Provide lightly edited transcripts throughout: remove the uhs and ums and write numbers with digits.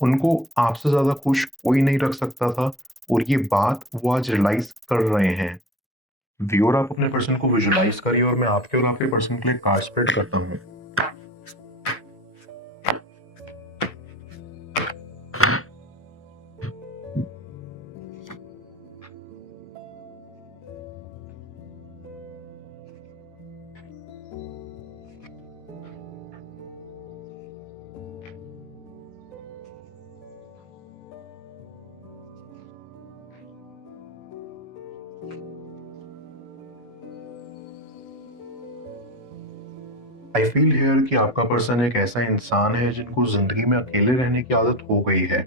उनको आपसे ज़्यादा खुश कोई नहीं रख सकता था और ये बात वो आज रियलाइज़ कर रहे हैं। व्यू और आप अपने पर्सन को विजुअलाइज़ करिए और मैं आपके और आपके पर्सन के लिए कार्ड स्प्रेड करता हूँ। आई फील हियर कि आपका पर्सन एक ऐसा इंसान है जिनको जिंदगी में अकेले रहने की आदत हो गई है।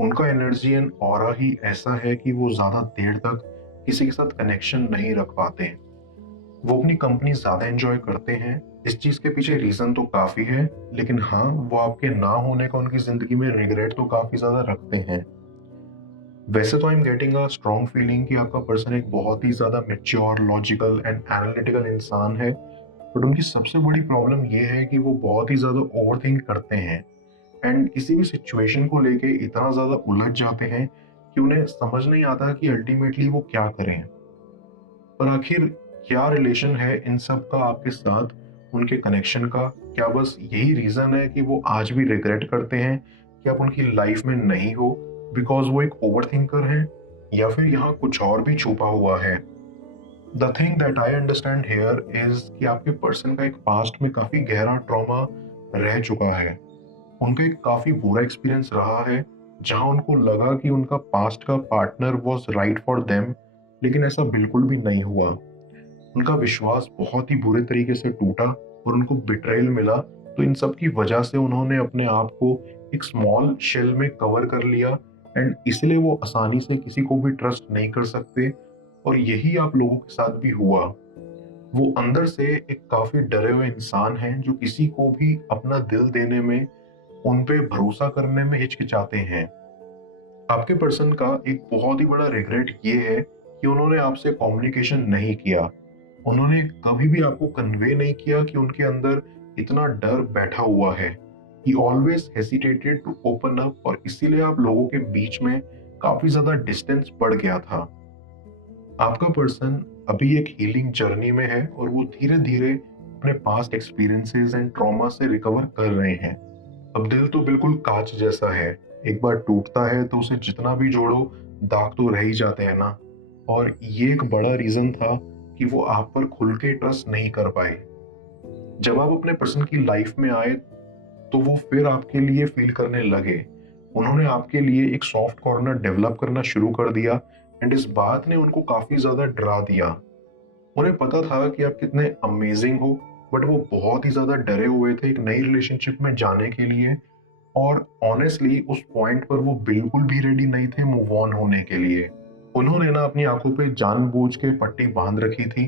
उनका एनर्जी एंड ऑरा ही ऐसा है कि वो ज्यादा देर तक किसी के साथ कनेक्शन नहीं रख पाते। वो अपनी कंपनी ज्यादा एंजॉय करते हैं। इस चीज के पीछे रीजन तो काफी है, लेकिन हाँ, वो आपके ना होने का उनकी जिंदगी में रिग्रेट तो काफी ज्यादा रखते हैं। वैसे तो I am getting a strong feeling कि आपका पर्सन एक बहुत ही ज्यादा मेच्योर, लॉजिकल एंड एनालिटिकल इंसान है। बट उनकी सबसे बड़ी प्रॉब्लम ये है कि वो बहुत ही ज्यादा ओवर थिंक करते हैं एंड किसी भी सिचुएशन को लेके इतना ज्यादा उलझ जाते हैं कि उन्हें समझ नहीं आता कि अल्टीमेटली वो क्या करें। पर आखिर क्या रिलेशन है इन सब का आपके साथ, उनके कनेक्शन का? क्या बस यही रीजन है कि वो आज भी रिग्रेट करते हैं कि आप उनकी लाइफ में नहीं हो बिकॉज वो एक ओवर थिंकर हैं, या फिर यहाँ कुछ और भी छुपा हुआ है? The thing that I understand here is कि आपके पर्सन का एक पास्ट में काफी गहरा ट्रॉमा रह चुका है। उनका एक काफी बुरा एक्सपीरियंस रहा है जहां उनको लगा कि उनका पास्ट का partner was right for them, लेकिन ऐसा बिल्कुल भी नहीं हुआ। उनका विश्वास बहुत ही बुरे तरीके से टूटा और उनको बिट्रेयल मिला। तो इन सब की वजह से उन्होंने अपने आप को एक स्मॉल शेल में कवर कर लिया एंड इसलिए वो आसानी से किसी को भी ट्रस्ट नहीं कर सकते। और यही आप लोगों के साथ भी हुआ। वो अंदर से एक काफी डरे हुए इंसान हैं जो किसी को भी अपना दिल देने में, उन पे भरोसा करने में हिचकिचाते हैं। आपके पर्सन का एक बहुत ही बड़ा रिग्रेट ये है कि उन्होंने आपसे कम्युनिकेशन नहीं किया। उन्होंने कभी भी आपको कन्वे नहीं किया कि उनके अंदर इतना डर बैठा हुआ है। He always hesitated to open up और इसीलिए आप लोगों के बीच में काफी ज्यादा डिस्टेंस बढ़ गया था। आपका पर्सन अभी एक हीलिंग जर्नी में है और वो धीरे धीरे अपने पास्ट एक्सपीरियंसेस एंड ट्रॉमा से रिकवर कर रहे हैं। अब दिल तो बिल्कुल कांच जैसा है, एक बार टूटता है तो उसे जितना भी जोड़ो दाग तो रह ही जाते हैं ना। और ये एक बड़ा रीजन था कि वो आप पर खुल के ट्रस्ट नहीं कर पाए। जब आप अपने पर्सन की लाइफ में आए तो वो फिर आपके लिए फील करने लगे। उन्होंने आपके लिए एक सॉफ्ट कॉर्नर डेवलप करना शुरू कर दिया एंड इस बात ने उनको काफी ज्यादा डरा दिया। उन्हें पता था कि आप कितने अमेजिंग हो, बट वो बहुत ही ज्यादा डरे हुए थे एक नई रिलेशनशिप में जाने के लिए। और ऑनेस्टली उस पॉइंट पर वो बिल्कुल भी रेडी नहीं थे मूव ऑन होने के लिए। उन्होंने ना अपनी आंखों पे जानबूझ के पट्टी बांध रखी थी।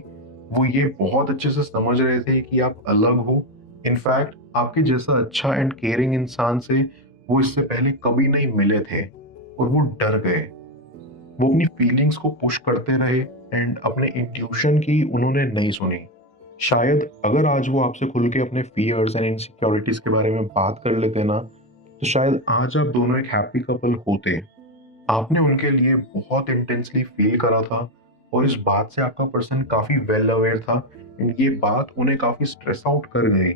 वो ये बहुत अच्छे से समझ रहे थे कि आप अलग हो। इनफैक्ट आपके जैसा अच्छा एंड केयरिंग इंसान से वो इससे पहले कभी नहीं मिले थे और वो डर गए। वो अपनी फीलिंग्स को पुश करते रहे एंड अपने इंट्यूशन की उन्होंने नहीं सुनी। शायद अगर आज वो आपसे खुल के अपने फियर्स एंड इनसिक्योरिटीज के बारे में बात कर लेते ना, तो शायद आज आप दोनों एक हैप्पी कपल होते। आपने उनके लिए बहुत इंटेंसली फील करा था और इस बात से आपका पर्सन काफी वेल अवेयर था एंड ये बात उन्हें काफी स्ट्रेस आउट कर गई।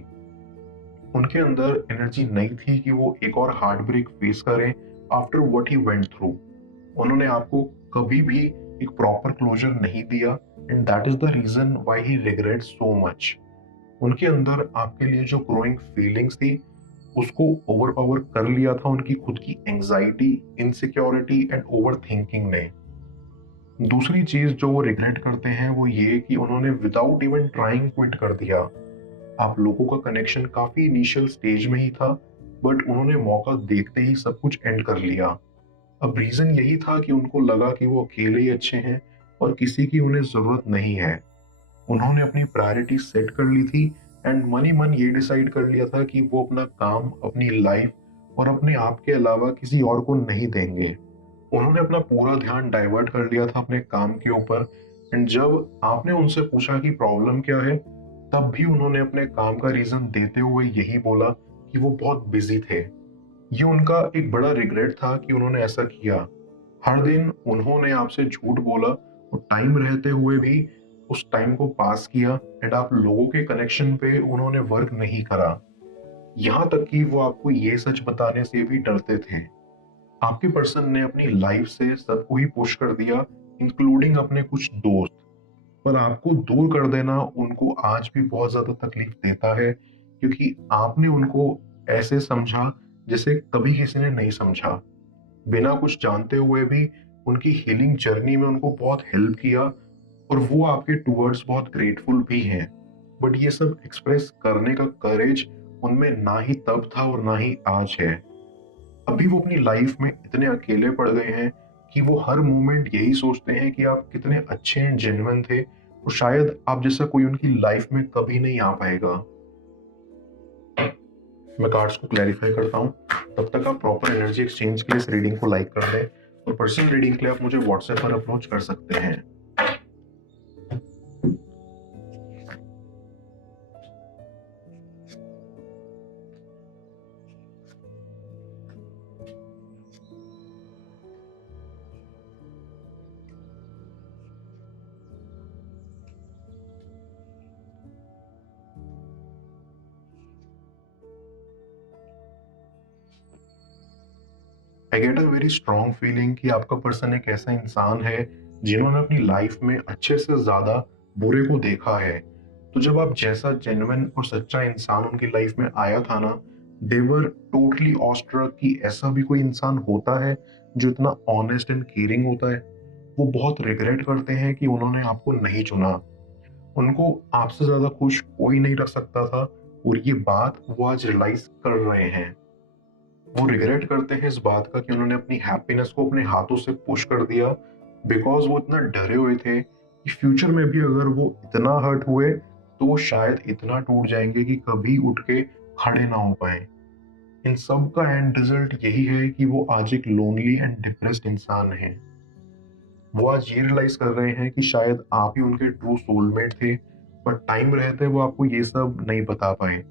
उनके अंदर एनर्जी नहीं थी कि वो एक और हार्ट ब्रेक फेस करें after what he went through. उन्होंने आपको कभी भी एक प्रॉपर क्लोजर नहीं दिया and that is the reason why he regrets so much. उनके अंदर आपके लिए जो ग्रोइंग फीलिंग्स थी उसको ओवरपावर कर लिया था उनकी खुद की anxiety, insecurity and over thinking ने। दूसरी चीज जो वो रिग्रेट करते हैं वो ये कि उन्होंने विदाउट इवन ट्राइंग क्विट कर दिया। आप लोगों का कनेक्शन काफी इनिशियल स्टेज में ही था, बट उन्होंने मौका देखते ही सब कुछ एंड कर लिया। अब रीजन यही था कि उनको लगा कि वो अकेले ही अच्छे हैं और किसी की उन्हें जरूरत नहीं है। उन्होंने अपनी प्रायोरिटी सेट कर ली थी एंड मन ही मन ये डिसाइड कर लिया था कि वो अपना काम, अपनी लाइफ और अपने आप के अलावा किसी और को नहीं देंगे। उन्होंने अपना पूरा ध्यान डाइवर्ट कर लिया था अपने काम के ऊपर एंड जब आपने उनसे पूछा कि प्रॉब्लम क्या है, तब भी उन्होंने अपने काम का रीजन देते हुए यही बोला कि वो बहुत बिजी थे। ये उनका एक बड़ा रिग्रेट था कि उन्होंने ऐसा किया। हर दिन उन्होंने आपसे झूठ बोला और टाइम रहते हुए भी उस टाइम को पास किया एंड आप लोगों के कनेक्शन पे उन्होंने वर्क नहीं करा। यहाँ तक कि वो आपको ये सच बताने से भी डरते थे। आपके पर्सन ने अपनी लाइफ से सबको ही पुश कर दिया, इंक्लूडिंग अपने कुछ दोस्त। पर आपको दूर कर देना उनको आज भी बहुत ज़्यादा तकलीफ देता है, क्योंकि आपने उनको ऐसे समझा जैसे कभी किसी ने नहीं समझा। बिना कुछ जानते हुए भी उनकी हीलिंग जर्नी में उनको बहुत हेल्प किया और वो आपके टूवर्ड्स बहुत ग्रेटफुल भी हैं। बट ये सब एक्सप्रेस करने का करेज उनमें ना ही तब था और ना ही आज है। अभी वो अपनी लाइफ में इतने अकेले पड़ गए हैं कि वो हर मोमेंट यही सोचते हैं कि आप कितने अच्छे एंड जेन्युइन थे और शायद आप जैसा कोई उनकी लाइफ में कभी नहीं आ पाएगा। मैं कार्ड्स को क्लैरिफाई करता हूँ, तब तक आप प्रॉपर एनर्जी एक्सचेंज के लिए इस रीडिंग को लाइक कर दें और पर्सनल रीडिंग के लिए आप मुझे व्हाट्सएप पर अप्रोच कर सकते हैं। I get a very strong feeling कि आपका पर्सन एक ऐसा इंसान है जिन्होंने अपनी लाइफ में अच्छे से ज्यादा बुरे को देखा है। तो जब आप जैसा जेन्युइन और सच्चा इंसान उनकी लाइफ में आया था ना, देवर टोटली ऑस्ट्रक कि ऐसा भी कोई इंसान होता है जो इतना ऑनेस्ट एंड केयरिंग होता है। वो बहुत रिग्रेट करते हैं कि उन्होंने आपको नहीं चुना। उनको आपसे ज्यादा खुश कोई नहीं रख सकता था और ये बात वो आज रियलाइज कर रहे हैं। वो रिग्रेट करते हैं इस बात का कि उन्होंने अपनी हैप्पीनेस को अपने हाथों से पुश कर दिया, बिकॉज वो इतना डरे हुए थे कि फ्यूचर में भी अगर वो इतना हर्ट हुए तो वो शायद इतना टूट जाएंगे कि कभी उठ के खड़े ना हो पाए। इन सब का एंड रिजल्ट यही है कि वो आज एक लोनली एंड डिप्रेस्ड इंसान है। वो आज ये रियलाइज कर रहे हैं कि शायद आप ही उनके ट्रू सोलमेट थे, पर टाइम रहते वो आपको ये सब नहीं बता पाए।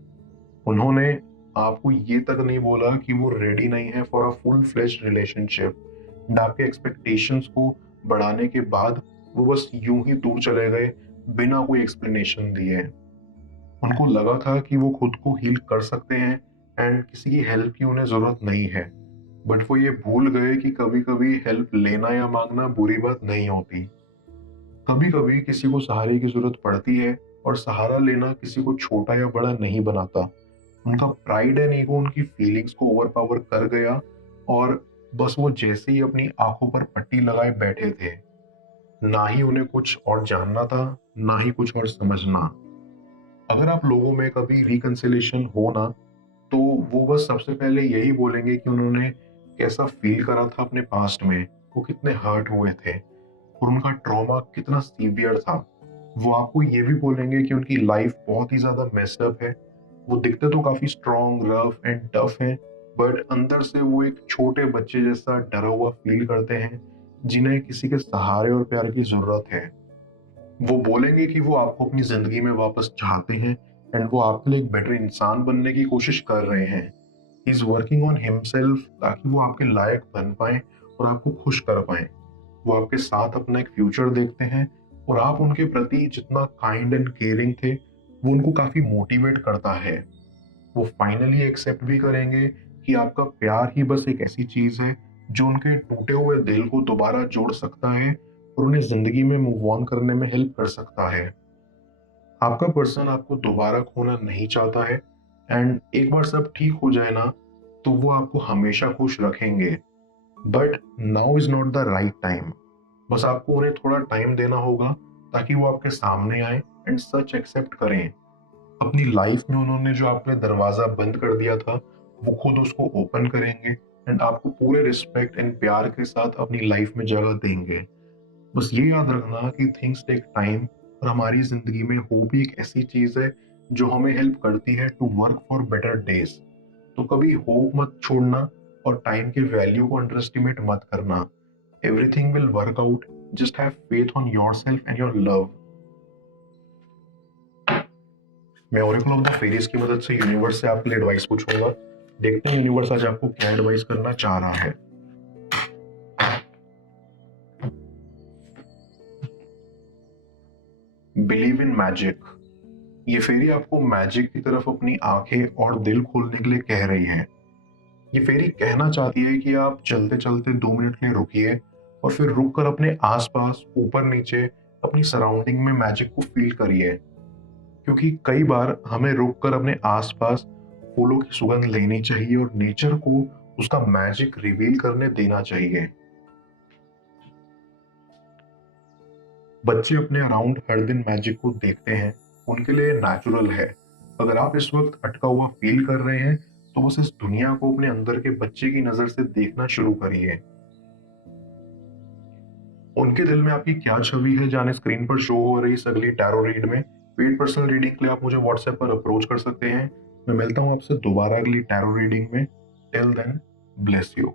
उन्होंने आपको ये तक नहीं बोला कि वो रेडी नहीं है for a full fleshed relationship and आपके एक्सपेक्टेशंस को बढ़ाने के बाद वो बस यूं ही दूर चले गए बिना कोई एक्सप्लेनेशन दिए। उनको लगा था कि वो खुद को हील कर सकते हैं एंड किसी की हेल्प की उन्हें जरूरत नहीं है। बट वो ये भूल गए कि कभी कभी हेल्प लेना या मांगना बुरी बात नहीं होती। कभी कभी किसी को सहारे की जरूरत पड़ती है और सहारा लेना किसी को छोटा या बड़ा नहीं बनाता। उनका प्राइड एंड ईगो उनकी फीलिंग्स को ओवर पावर कर गया और बस वो जैसे ही अपनी आंखों पर पट्टी लगाए बैठे थे। ना ही उन्हें कुछ और जानना था, ना ही कुछ और समझना। अगर आप लोगों में कभी रिकंसिलेशन हो ना, तो वो बस सबसे पहले यही बोलेंगे कि उन्होंने कैसा फील करा था अपने पास्ट में, वो कितने हर्ट हुए थे और उनका ट्रॉमा कितना सीवियर था। वो आपको ये भी बोलेंगे कि उनकी लाइफ बहुत ही ज्यादा मेस्ड अप है। वो दिखते तो काफी स्ट्रॉन्ग, रफ एंड टफ हैं, बट अंदर से वो एक छोटे बच्चे जैसा डरा हुआ फील करते हैं, जिन्हें किसी के सहारे और प्यार की जरूरत है। वो बोलेंगे कि वो आपको अपनी जिंदगी में वापस चाहते हैं एंड वो आपके लिए एक बेटर इंसान बनने की कोशिश कर रहे हैं। He is working on himself ताकि वो आपके लायक बन पाए और आपको खुश कर पाए। वो आपके साथ अपना एक फ्यूचर देखते हैं और आप उनके प्रति जितना काइंड एंड केयरिंग थे वो उनको काफी मोटिवेट करता है। वो फाइनली एक्सेप्ट भी करेंगे कि आपका प्यार ही बस एक ऐसी चीज है जो उनके टूटे हुए दिल को दोबारा जोड़ सकता है और उन्हें जिंदगी में मूव ऑन करने में हेल्प कर सकता है। आपका पर्सन आपको दोबारा खोना नहीं चाहता है एंड एक बार सब ठीक हो जाए ना, तो वो आपको हमेशा खुश रखेंगे। But now is not the right time. बस आपको उन्हें थोड़ा टाइम देना होगा ताकि वो आपके सामने आए एंड सच एक्सेप्ट करें। अपनी लाइफ में उन्होंने जो आपके लिए दरवाजा बंद कर दिया था वो खुद उसको ओपन करेंगे एंड आपको पूरे रिस्पेक्ट एंड प्यार के साथ अपनी लाइफ में जगह देंगे। बस ये याद रखना कि थिंग्स टेक टाइम और हमारी जिंदगी में होप भी एक ऐसी चीज है जो हमें हेल्प करती है to work for better days. तो कभी होप मत छोड़ना और टाइम की वैल्यू को अंडर एस्टिमेट मत करना। Everything will work out, just have faith on yourself and your love. मैं ओरेकल ऑफ द फेरीज की मदद से यूनिवर्स से आपके लिए एडवाइस पूछूंगा। देखते हैं यूनिवर्स आज आपको क्या एडवाइस करना चाह रहा है। Believe in magic. ये फेरी आपको मैजिक की तरफ अपनी आंखें और दिल खोलने के लिए कह रही है। ये फेरी कहना चाहती है कि आप चलते चलते 2 मिनट के लिए रुकिए और फिर रुक कर अपने आसपास, ऊपर नीचे, अपनी सराउंडिंग में मैजिक को फील करिए। क्योंकि कई बार हमें रुक कर अपने आसपास फूलों की सुगंध लेनी चाहिए और नेचर को उसका मैजिक रिवील करने देना चाहिए। बच्चे अपने अराउंड हर दिन मैजिक को देखते हैं, उनके लिए नेचुरल है। अगर आप इस वक्त अटका हुआ फील कर रहे हैं तो बस इस दुनिया को अपने अंदर के बच्चे की नजर से देखना शुरू करिए। उनके दिल में आपकी क्या छवि है जाने स्क्रीन पर शो हो रही इस अगली टैरो रीड में। पेड पर्सनल रीडिंग के लिए आप मुझे व्हाट्सएप पर अप्रोच कर सकते हैं। मैं मिलता हूं आपसे दोबारा अगली टैरो रीडिंग में। Till then, bless you.